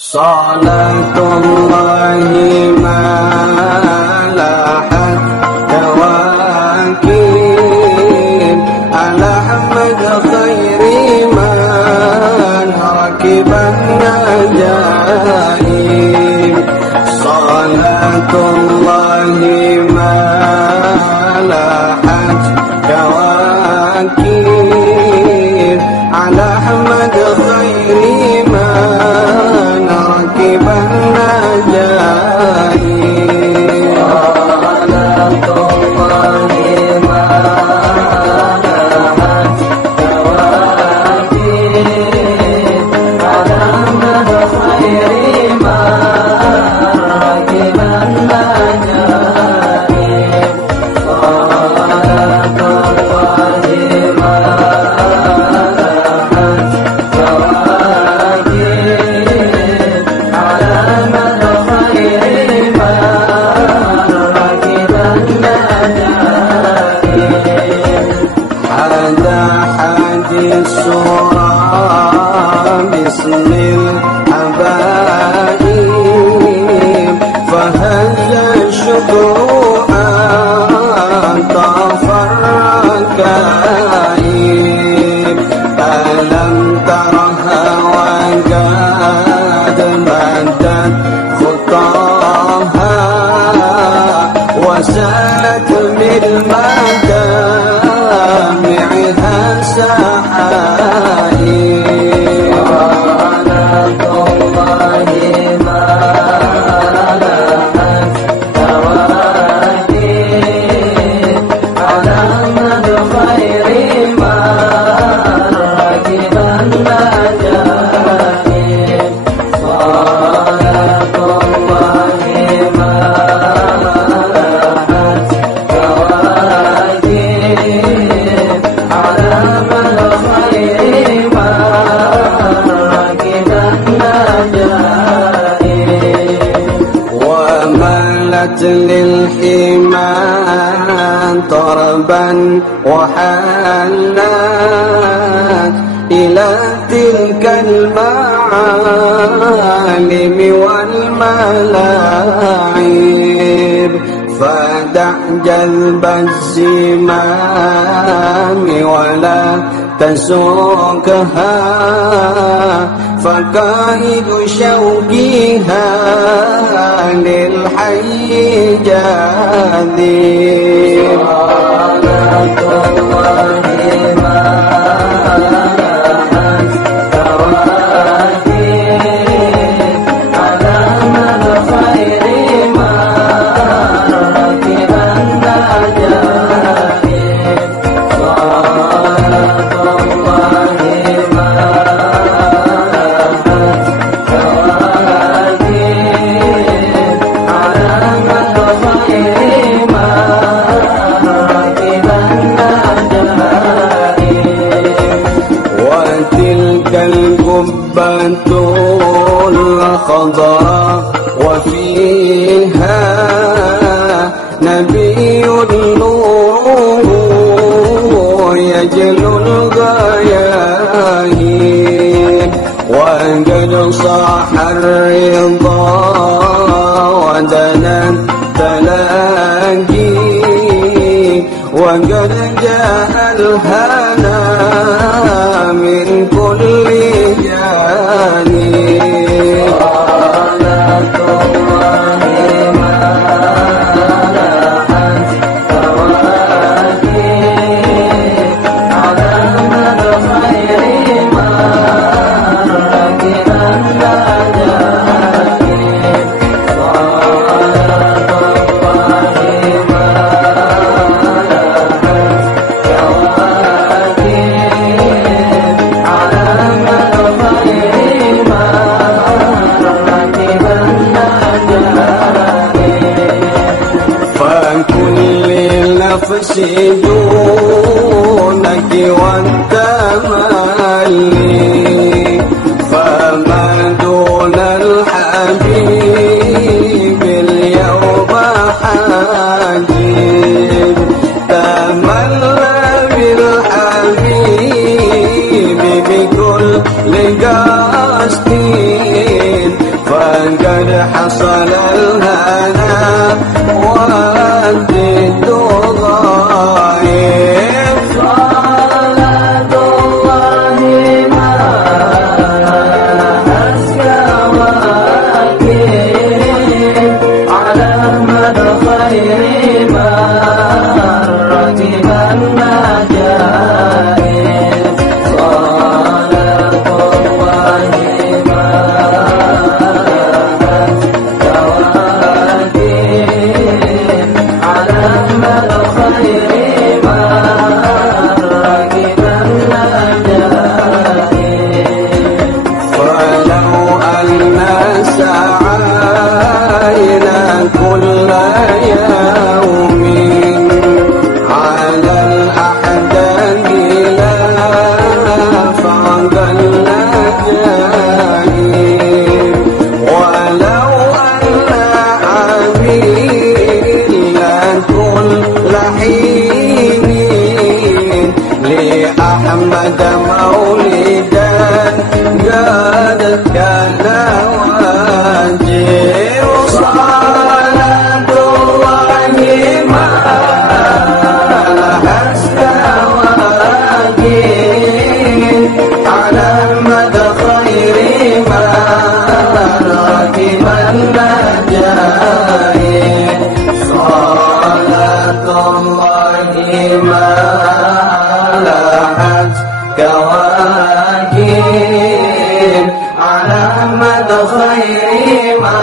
Salatullahi ma lahat kawakib ala Ahmad khairi man rakiban najaib. Salatullahi ma lahat kawakib ala Ahmad khairi man rakiban najaib. Salatullahi ma lahat kawakib ala Ahmad khairi man rakiban najaib. Salatullahi ma bismil habaib fahazza syukru anta farakaib alam taraha wa qad madat khutaha wa salat bil madami'ha sahaib. للحمان طربا وحالات إلى تلك المعالم والملاعب فدع جلب الزمام ولا تسوقها فقائد شوقها للحي جاذب. Salatullahi ma lahat kawakib ala Ahmad khairi man rakiban najaib. Salatullahi ma lahat kawakib ala Ahmad khairi man rakiban وتلك القبة الخضراء وفيها نبي النور يجلو الغياهب وقد صاح الرضا ودنا التلاقي وقد جاء الهنا من كل جانب. Salatullahi ma lahat kawakib ala Ahmad khairi man rakiban najaib. Salatullahi ma lahat kawakib حصل الهنا والجد غائب صلاة الله ما أزكى واكب على أحمد خير ما رتب النجائب صلاة الله ما أزكى واكب على أحمد خير ما رتب النجائب ولو أن سعينا كل يوم على الأحداث لا فعد النجائب ولو أن عميلا كل حين لأحمد مولدا قد كان واجب صلاة الله ما أزكى واجب على أحمد خير ما رتب النجائب صلاة الله ما أزكى واجب على أحمد خير ما